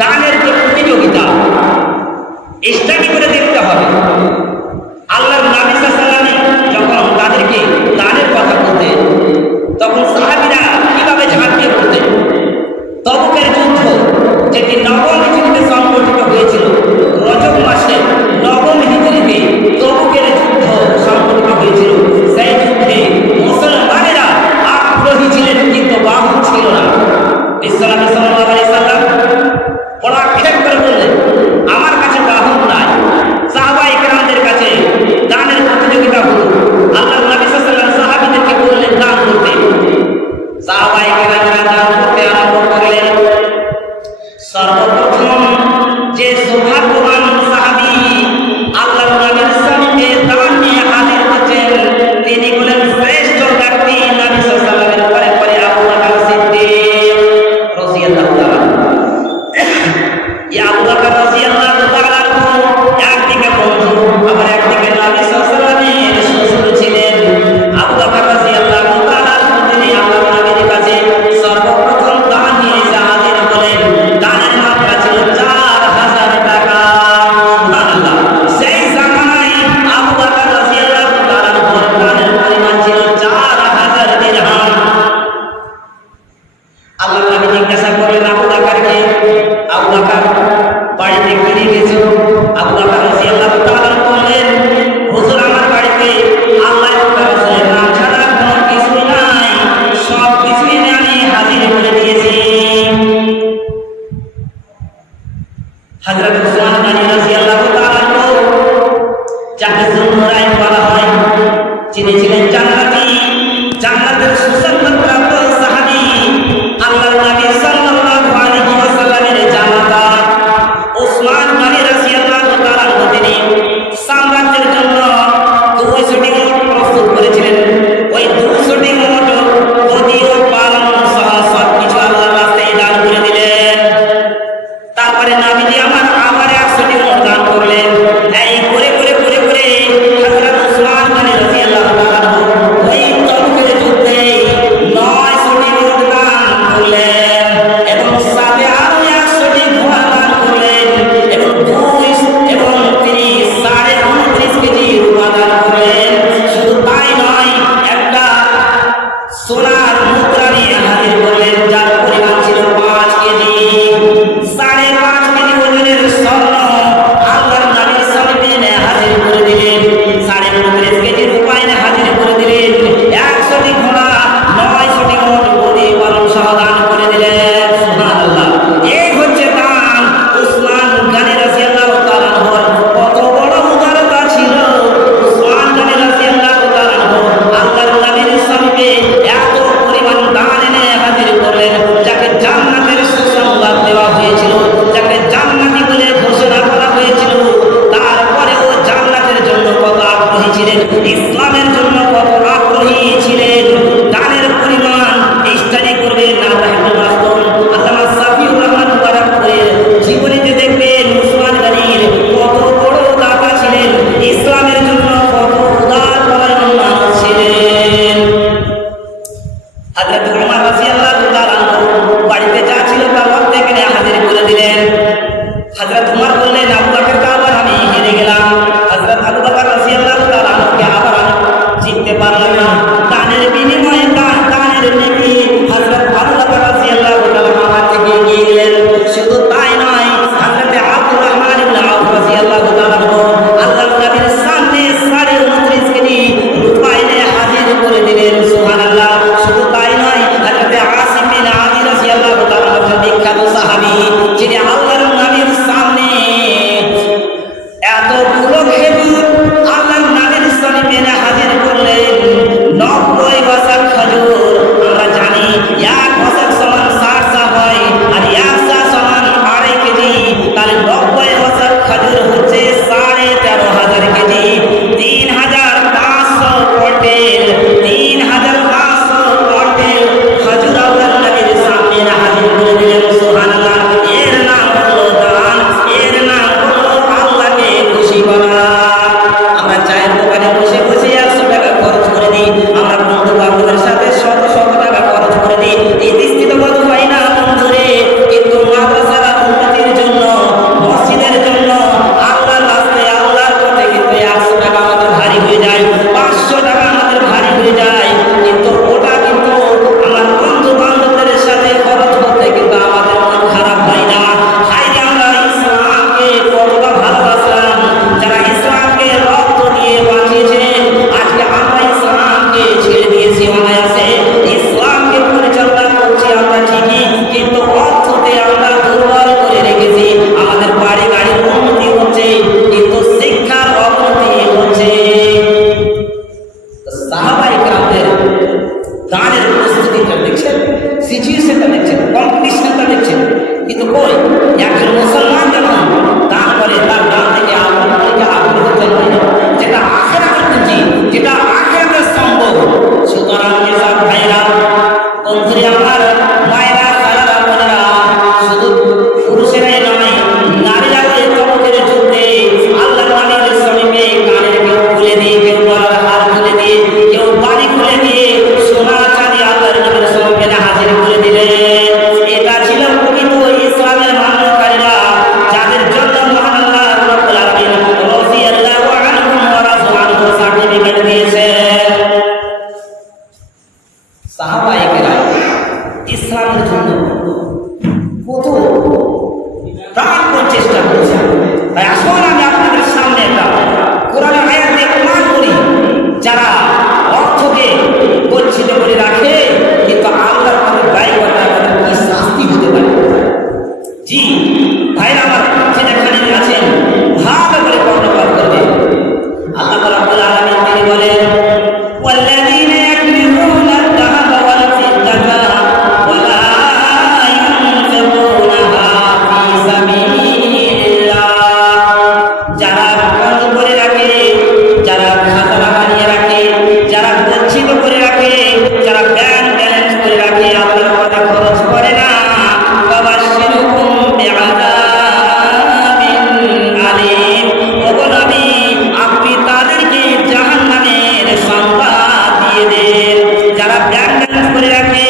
দানের যে জান্নাতি, জান্নাতের সুসংবাদপ্রাপ্ত সাহাবী আল্লাহর নবী সাল্লাল্লাহু আলাইহি ওয়াসাল্লামের জামাতা ওসমান গনি রাদিয়াল্লাহু তাআলা তিনি সাম্রাজ্যের জন্য 200টি উট প্রস্তুত করেছিলেন। ওই 200টি উট গদিও পালন সহ সবকিছু আল্লাহর রাস্তায় দান করে দিলেন। তারপরে নবীজি আমার আবার 100টি উট দান করলেন। এই করে করে করে করে হযরত ওসমান গনি রাদিয়াল্লাহু তাআলা ওই তবুকের যুদ্ধে 900টি উট দান করলেন এবং সাথে আরো 100টি ঘোড়া দান করলেন এবং তিনি 29.5 কেজি রূপা দান করলেন। শুধু তাই নয়, একটা সোনার মুদ্রা নিয়ে হাজির করলেন যার পরিমাণ ছিল 5 কেজি। 5.5 কেজি ওজনের স্বর্ণ আল্লাহর নবীর সামনে হাজির করে দিলেন। 29.5 কেজি রূপা এনে হাজির করে দিলেন। 100টি ঘোড়া, 900টি উট গদি পালন সহ দান করে দিলেন। সুবহানাল্লাহ। এই হচ্ছে দান। ওসমান গনি রাদিয়াল্লাহু তাআলা কত বড় উদারতা ছিল। ওসমান গনি রাদিয়াল্লাহু তাআলা আল্লাহর নবীর সামনে এত পরিমাণ দান এনে হাজির করলেন, যাকে জান্নাতের সুসংবাদ দেওয়া হয়েছিল, যাকে জান্নাতি বলে ঘোষণা করা হয়েছিল। তারপরেও জান্নাতের জন্য কত আগ্রহী ছিলেন, ইসলামের জন্য কত আগ্রহী ছিলেন। দানের পরিমাণ স্টাডি করবেন না আল্লামা সাফিউর রহমান মুবারকপুরের জীবনীতে দেখবেন ওসমান গনির কত বড় দাতা ছিলেন, ইসলামের জন্য কত উদার পরায়ণ মানুষ ছিলেন। হযরত ওমর রাদিয়াল্লাহু তাআলা বাড়িতে যা ছিল তার অর্ধেক এনে হাজির করে দিলেন। হযরত ওমর বললেন, আবু বকর আবার আমি হেরে গেলাম। হযরত আবু বকর রাদিয়াল্লাহু তাআলা আবার জিততে পারলাম না। দানের বিনিময়ে দানের নেকি হযরত আবু বকর রাদিয়াল্লাহু তাআলা আমার থেকে এগিয়ে গেলেন। শুধু তাই নয়, হযরত আব্দুর রহমান ইবনে আউফ রাদিয়াল্লাহু তাআলা আল্লাহর নবীর সামনে 29.5 কেজি রূপা এনে হাজির করে দিলেন। সুবহানাল্লাহ। শুধু তাই নয়, হযরত আসিম বিন আদি রাদিয়াল্লাহু তাআলা বিখ্যাত সাহাবী, যিনি আল্লাহর নবীর সামনে এতগুলো খেজুর আল্লাহর নবীর সামনে এনে হাজির করলেন। 90 বছর খেজুর। আমরা জানি 1 বছর সমান 60 সা হয়, আর 1 সা সমান 2.5 কেজি। তাহলে 90 বছর খেজুর হচ্ছে 13.5 কেজি। 3,500 কুইন্টাল, 3,500 কুইন্টাল খেজুর আল্লাহর নবীর সামনে এনে হাজির করে দিলেন। সুবহানাল্লাহ। এর নাম হলো দান, এর নাম হলো আল্লাহকে খুশি করা। আমরা চায়ের দোকানে বসে বসে 100 টাকা খরচ করে দিই, আমরা বন্ধু বান্ধবের সাথে শত শত টাকা খরচ করে দিই। এই দৃষ্টিতে কত পাই না বন্ধুরে, কিন্তু মাদ্রাসার উন্নতির জন্য, মসজিদের জন্য, আল্লাহর রাস্তায় আল্লাহর পথে কিন্তু 100 টাকা আমাদের ভারী হয়ে যায়, 500 টাকা আমাদের ভারী হয়ে যায়। কিন্তু ওটা কিন্তু আমার বন্ধু বান্ধবদের সাথে খরচ করতে কিন্তু আমাদের মন খারাপ হয় না। হায়রে আমরা ইসলামকে কতটা ভালোবাসলাম, যারা ইসলামকে রক্ত দিয়ে বাঁচিয়েছেন, আজকে আমরা ইসলামকে ছেড়ে দিয়েছি অনায়াসে। ইসলামকে পরিচালনা করছি আমরা ঠিকই, কিন্তু অর্থতে আমরা দুর্বল করে রেখেছি। আমাদের বাড়ি গাড়ির উন্নতি হচ্ছে, কিন্তু শিক্ষার অবনতি হচ্ছে। সাহাবায়ে কেরামদের দানের প্রস্তুতিটা দেখছেন, সিচুয়েশনটা দেখছেন, কম্পিটিশনটা দেখছেন। কিন্তু কই একজন মুসলমান যখন দান করে, তার দান থেকে আগ্রহ হয় না, যেটা আখিরাতের পুঁজি, যেটা আখিরাতের সম্ভব। সুতরাং নিজাম ভাইরা, বন্ধুরে আমার, মায়েরা, খালারা, বোনেরা, শুধু পুরুষেরাই নয়, নারীরা এই তবুকের যুদ্ধে আল্লাহর নবীর সামনে কানের কেউ খুলে দিয়ে, কেউ গলার হার খুলে দিয়ে, কেউ বাড়ি খুলে দিয়ে সোনা চাঁদি আল্লাহর নবীর সামনে হাজির করে দিলেন। এটা ছিল প্রকৃত ইসলামের মান্যকারীরা, যাদের জন্য মহান আল্লাহ রাব্বুল আলামিন রাদিয়াল্লাহু আনহুম ওয়া রাযু আনহু সার্টিফিকেট দিয়েছেন। সাহাবায়ে কেরাম ইসলামের জন্য কত প্রাণপণ চেষ্টা করেছেন। তাই আসুন আমি আপনাদের সামনে একটা কোরআনের আয়াত দিয়ে প্রমাণ করি, যারা অর্থকে গচ্ছিত করে রাখে কিন্তু আল্লাহর পথে ব্যয় করে না, তাদের কি শাস্তি হতে পারে। জি ভাইরা আমার, যেখানে আছেন ভালো করে কর্ণপাত করবে। আল্লাহ রাব্বুল আলামিন তিনি বলেন, ওয়াল্লাযী গচ্ছিত করে রাখে, যারা ব্যাংক ব্যালেন্স করে রাখে, আল্লাহর পথে খরচ করে না, ফাবাশশিরহুম বিআযাবিন আলীম। ওগো নবী, আপনি তাদেরকে জাহান্নামের সংবাদ দিয়ে দেন। যারা ব্যাংক ব্যালেন্স করে রাখে,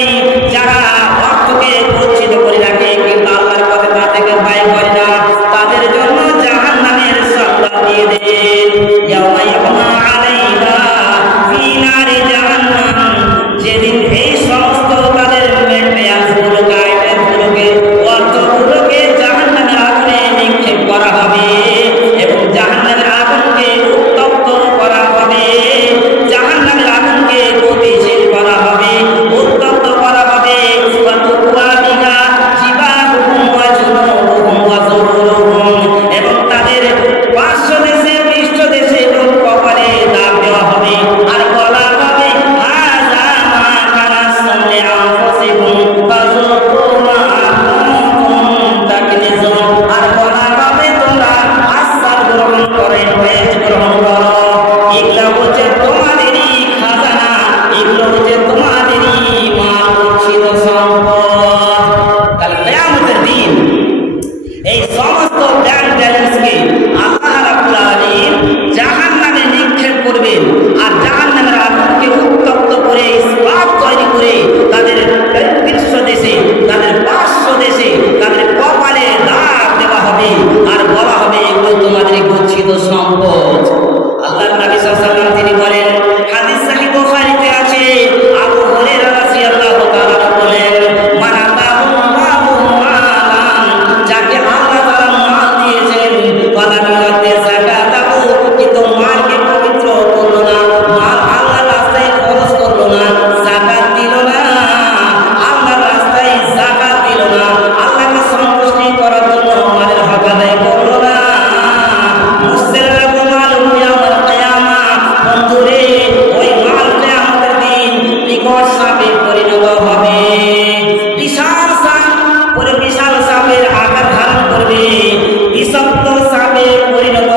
যারা অর্থকে গচ্ছিত করে রাখে কিন্তু আল্লাহর পথে তা থেকে ব্যয় করে না, তাদের জন্য জাহান্নামের সংবাদ দিয়ে দেন। ইয়াওমা ইয়াহমা আলাইহা ফি নারি জাহান্নাম, যেদিন এই সমস্ত তাদের মেটেরিয়ালসগুলোকে, আইটেমসগুলোকে, অর্থগুলোকে জাহান্নামের আগুনে নিক্ষেপ করা হবে এবং জাহান্নামের আগুনকে উত্তপ্ত করা হবে, জাহান্নামের আগুনকে গতিশীল করা হবে, উত্তপ্ত করা হবে। ফাতুকুয়া বিহা জিবাহুহুম ওয়া জুনুবুহুম ওয়া যুহুরুহুম, এবং তাদের পার্শ্বদেশে, পৃষ্ঠদেশে এবং কপালে দাগ দেওয়া হবে আর বলা হবে হাযা মা কানাতুম লিআনফুসিকুম ফাযুকু মা কুনতুম তাকনিজুন, আর বলা হবে তোমরা আস্বাদ গ্রহণ করে, টেস্ট গ্রহণ করো, এগুলো হচ্ছে তোমাদেরই খাজানা, এগুলো হচ্ছে তোমাদেরই মাল গচ্ছিত সম্পদ। তাহলে কিয়ামতের দিন এই সমস্ত ব্যাংক ব্যালেন্সকে আল্লাহ রাব্বুল আলামিন জাহান্নামে নিক্ষেপ করবেন আর জাহান্নামের আগুনকে উত্তপ্ত করে, ইস্পাত তৈরি করে তাদের পৃষ্ঠদেশে, তাদের পার্শ্বদেশে, তাদের কপালে দাগ দেওয়া হবে আর বলা হবে এগুলো তোমাদের গচ্ছিত সম্পদ। আল্লাহর নবী সাল্লাল্লাহু আলাইহি ওয়াসাল্লাম তিনি বলেন, হাদিস সহিহ বুখারীতে আছে, আবু হুরায়রা রাদিয়াল্লাহু তাআলা বলেন, মান আতাহুল্লাহু মালান, যাকে আল্লাহ তাআলা মাল দিয়েছেন, ওয়ালাম ইউআদ্দি যাকাতাহু, কিন্তু মালকে পবিত্র করলো না, মাল আল্লাহর রাস্তায় খরচ করলো না, যাকাত দিল না, আল্লাহর রাস্তায় যাকাত দিল না, আল্লাহকে সন্তুষ্টি করার জন্য মালের হক আদায় করলো না, মুসলিমু মালুহু ইয়াউমাল কিয়ামা, বন্ধুরে ওই মাল কিয়ামতের দিন বিকট সাপে পরিণত হবে, বিশাল সাপ, বিশাল সাপের আকার ধারণ করবে, বিষাক্ত সাপে পরিণত